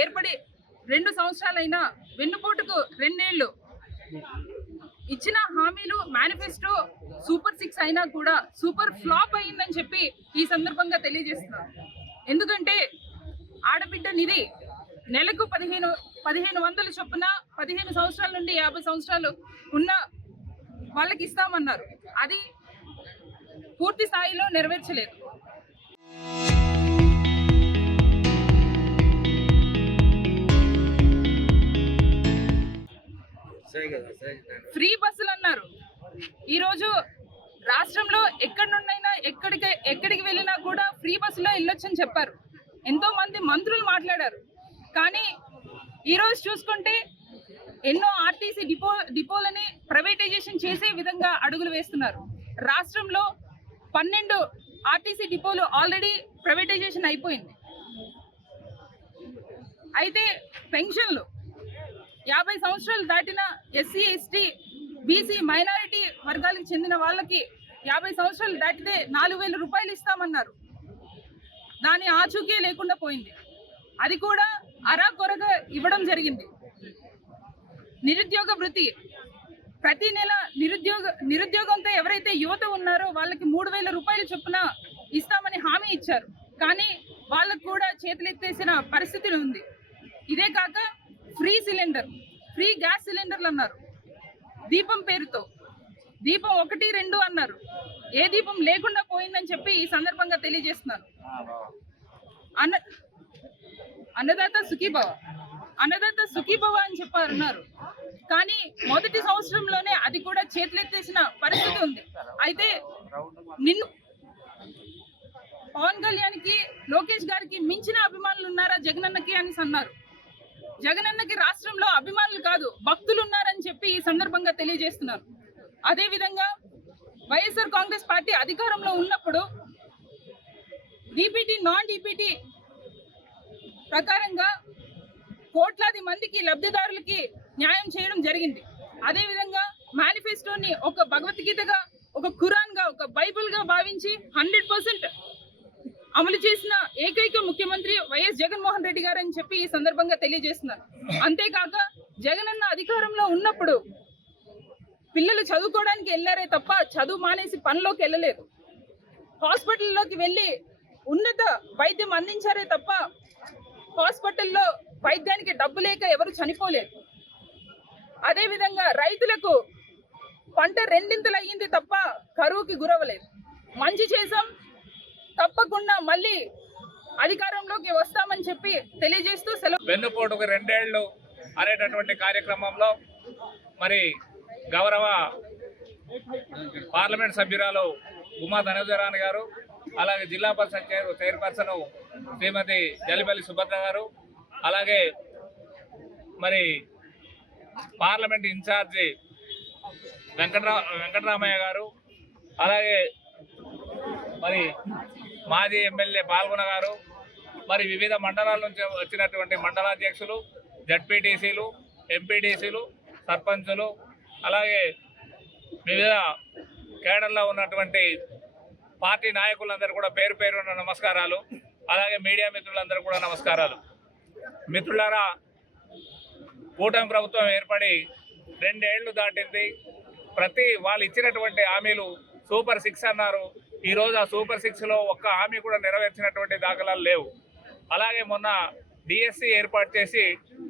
ఏర్పడి 2 సంవత్సరాలైనా వెన్నుపోటుకు 2 ఏళ్ళు ఇచ్చిన హామీలు మేనిఫెస్టో సూపర్ 6 అయినా కూడా సూపర్ ఫ్లాప్ అయిందని చెప్పి ఈ సందర్భంగా తెలియజేస్తున్నారు. ఎందుకంటే ఆడబిడ్డ నిధి నెలకు 1500 చొప్పున 15 సంవత్సరాల నుండి 50 సంవత్సరాలు ఉన్న వాళ్ళకి ఇస్తామన్నారు. అది పూర్తి స్థాయిలో నెరవేర్చలేదు. ఫ్రీ బస్సులు అన్నారు. ఈరోజు రాష్ట్రంలో ఎక్కడి నుండైనా ఎక్కడికి వెళ్ళినా కూడా ఫ్రీ బస్సులో వెళ్ళొచ్చని చెప్పారు. ఎంతో మంది మంత్రులు మాట్లాడారు. కానీ ఈరోజు చూసుకుంటే ఎన్నో ఆర్టీసీ డిపోలని ప్రైవేటైజేషన్ చేసే విధంగా అడుగులు వేస్తున్నారు. రాష్ట్రంలో 12 ఆర్టీసీ డిపోలు ఆల్రెడీ ప్రైవేటైజేషన్ అయిపోయింది. అయితే పెన్షన్లు 50 సంవత్సరాలు దాటిన ఎస్సీ, ఎస్టీ, బీసీ, మైనారిటీ వర్గాలకు చెందిన వాళ్ళకి 50 సంవత్సరాలు దాటితే 4000 రూపాయలు ఇస్తామన్నారు. దాని ఆచూకీ లేకుండా పోయింది. అది కూడా అరాకొరగా ఇవ్వడం జరిగింది. నిరుద్యోగ వృత్తి ప్రతి నెల నిరుద్యోగంతో ఎవరైతే యువత ఉన్నారో వాళ్ళకి 3000 రూపాయలు చొప్పున ఇస్తామని హామీ ఇచ్చారు. కానీ వాళ్ళకు కూడా చేతులెత్తేసిన పరిస్థితులు ఉంది. ఇదే కాక ఫ్రీ గ్యాస్ సిలిండర్లు అన్నారు. దీపం పేరుతో దీపం 1, 2 అన్నారు. ఏ దీపం లేకుండా పోయిందని చెప్పి ఈ సందర్భంగా తెలియజేస్తున్నారు. అన్నదాత సుఖీభవ అని చెప్పారన్నారు. కానీ మొదటి సంవత్సరంలోనే అది కూడా చేతులెత్తేసిన పరిస్థితి ఉంది. అయితే నిన్ను పవన్ కళ్యాణ్కి, లోకేష్ గారికి మించిన అభిమానులు ఉన్నారా జగనన్నకి అని అన్నారు. జగనన్నకి రాష్ట్రంలో అభిమానులు కాదు భక్తులు ఉన్నారని చెప్పి ఈ సందర్భంగా తెలియజేస్తున్నారు. అదేవిధంగా వైఎస్ఆర్ కాంగ్రెస్ పార్టీ అధికారంలో ఉన్నప్పుడు డీపీటీ, నాన్ డీపీటీ ప్రకారంగా కోట్లాది మందికి లబ్ధిదారులకి న్యాయం చేయడం జరిగింది. అదేవిధంగా మేనిఫెస్టోని ఒక భగవద్గీతగా, ఒక ఖురాన్గా, ఒక బైబిల్గా భావించి 100% అమలు చేసిన ఏకైక ముఖ్యమంత్రి వైఎస్ జగన్మోహన్ రెడ్డి గారు అని చెప్పి ఈ సందర్భంగా తెలియజేస్తున్నారు. అంతేకాక జగనన్న అధికారంలో ఉన్నప్పుడు పిల్లలు చదువుకోవడానికి వెళ్ళారే తప్ప చదువు మానేసి పనిలోకి వెళ్ళలేదు. హాస్పిటల్లోకి వెళ్ళి ఉన్నత వైద్యం అందించారే తప్ప హాస్పిటల్లో వైద్యానికి డబ్బు లేక ఎవరు చనిపోలేదు. అదేవిధంగా రైతులకు పంట 2 అయ్యింది తప్ప కరువుకి గురవలేదు. మంచి చేసాం, తప్పకుండా మళ్ళీ అధికారంలోకి వస్తామని చెప్పి తెలియజేస్తూ సెలవు. వెన్నుపోటుకు 2 ఏళ్లు అనేటటువంటి కార్యక్రమంలో మరి గౌరవ పార్లమెంట్ సభ్యురాలు ఉమా ధనుజరాణి గారు, అలాగే జిల్లా పరిషత్ చైర్పర్సన్ శ్రీమతి జలిపల్లి సుభద్ర గారు, అలాగే మరి పార్లమెంట్ ఇన్ఛార్జి వెంకటరామయ్య గారు, అలాగే మరి మాజీ ఎమ్మెల్యే పాల్గొన గారు, మరి వివిధ మండలాల నుంచి వచ్చినటువంటి మండలాధ్యక్షులు, జడ్పీటీసీలు, ఎంపీటీసీలు, సర్పంచులు, అలాగే వివిధ కేడర్లో ఉన్నటువంటి పార్టీ నాయకులందరూ కూడా పేరు పేరున్న నమస్కారాలు. అలాగే మీడియా మిత్రులందరూ కూడా నమస్కారాలు. మిత్రులారా, కూటమి ప్రభుత్వం ఏర్పడి 2 ఏళ్లు దాటింది. వాళ్ళు ఇచ్చినటువంటి హామీలు సూపర్ 6 అన్నారు. ఈరోజు ఆ సూపర్ 6లో ఒక్క హామీ కూడా నెరవేర్చినటువంటి దాఖలాలు లేవు. అలాగే మొన్న డిఎస్సి ఏర్పాటు చేసి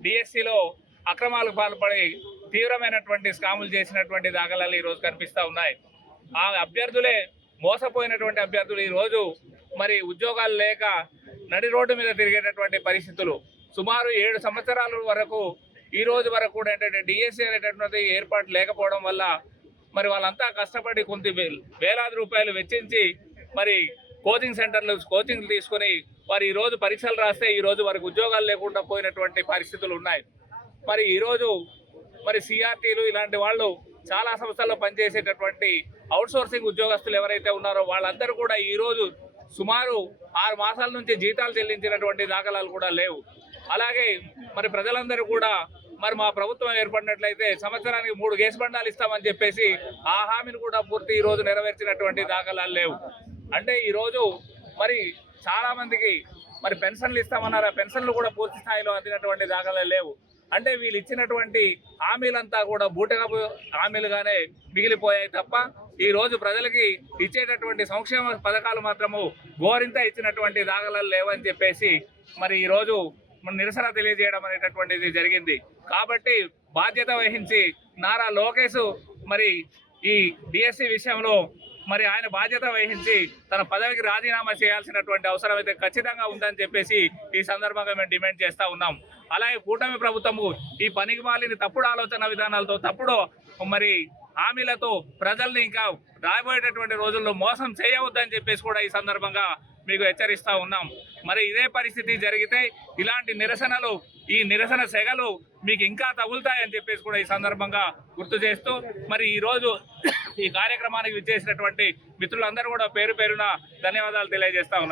డిఎస్సిలో అక్రమాలకు పాల్పడి తీవ్రమైనటువంటి స్కాములు చేసినటువంటి దాఖలాలు ఈరోజు కనిపిస్తూ ఉన్నాయి. ఆ అభ్యర్థులే మోసపోయినటువంటి అభ్యర్థులు ఈరోజు మరి ఉద్యోగాలు లేక నడి రోడ్డు మీద తిరిగేటటువంటి పరిస్థితులు. సుమారు 7 సంవత్సరాల వరకు ఈ రోజు వరకు కూడా ఏంటంటే డిఎస్సి అనేటటువంటి ఏర్పాటు లేకపోవడం వల్ల మరి వాళ్ళంతా కష్టపడి కొంత వేలాది రూపాయలు వెచ్చించి మరి కోచింగ్ సెంటర్లు కోచింగ్లు తీసుకొని వారు ఈరోజు పరీక్షలు రాస్తే ఈరోజు వారికి ఉద్యోగాలు లేకుండా పోయినటువంటి పరిస్థితులు ఉన్నాయి. మరి ఈరోజు మరి సిఆర్టీలు ఇలాంటి వాళ్ళు చాలా సంస్థల్లో పనిచేసేటటువంటి అవుట్సోర్సింగ్ ఉద్యోగస్తులు ఎవరైతే ఉన్నారో వాళ్ళందరూ కూడా ఈరోజు సుమారు 6 మాసాల నుంచి జీతాలు చెల్లించినటువంటి దాఖలాలు కూడా లేవు. అలాగే మరి ప్రజలందరూ కూడా మరి మా ప్రభుత్వం ఏర్పడినట్లయితే సంవత్సరానికి 3 గ్యాస్ బండాలు ఇస్తామని చెప్పేసి ఆ హామీని కూడా పూర్తి ఈరోజు నెరవేర్చినటువంటి దాఖలాలు లేవు. అంటే ఈరోజు మరి చాలామందికి మరి పెన్షన్లు ఇస్తామన్నారు, ఆ పెన్షన్లు కూడా పూర్తి స్థాయిలో అందినటువంటి దాఖలు లేవు. అంటే వీళ్ళు ఇచ్చినటువంటి హామీలంతా కూడా బూటగా హామీలుగానే మిగిలిపోయాయి తప్ప ఈ రోజు ప్రజలకి ఇచ్చేటటువంటి సంక్షేమ పథకాలు మాత్రము గోరింత ఇచ్చినటువంటి దాఖలాలు లేవని చెప్పేసి మరి ఈ రోజు నిరసన తెలియజేయడం అనేటటువంటిది జరిగింది. కాబట్టి బాధ్యత వహించి నారా లోకేష్ మరి ఈ డిఎస్సి విషయంలో మరి ఆయన బాధ్యత వహించి తన పదవికి రాజీనామా చేయాల్సినటువంటి అవసరం అయితే ఖచ్చితంగా ఉందని చెప్పేసి ఈ సందర్భంగా మేము డిమాండ్ చేస్తూ ఉన్నాం. అలాగే కూటమి ప్రభుత్వము ఈ పనికిమాలిన తప్పుడు ఆలోచన విధానాలతో తప్పుడు మరి హామీలతో ప్రజల్ని ఇంకా రాబోయేటటువంటి రోజుల్లో మోసం చేయవద్దని చెప్పేసి కూడా ఈ సందర్భంగా మీకు హెచ్చరిస్తూ ఉన్నాం. మరి ఇదే పరిస్థితి జరిగితే ఇలాంటి నిరసనలు, ఈ నిరసన సెగలు మీకు ఇంకా తగులుతాయని చెప్పేసి కూడా ఈ సందర్భంగా గుర్తు చేస్తూ మరి ఈరోజు ఈ కార్యక్రమానికి విచ్చేసినటువంటి మిత్రులందరూ కూడా పేరు పేరున ధన్యవాదాలు తెలియజేస్తా ఉన్నారు.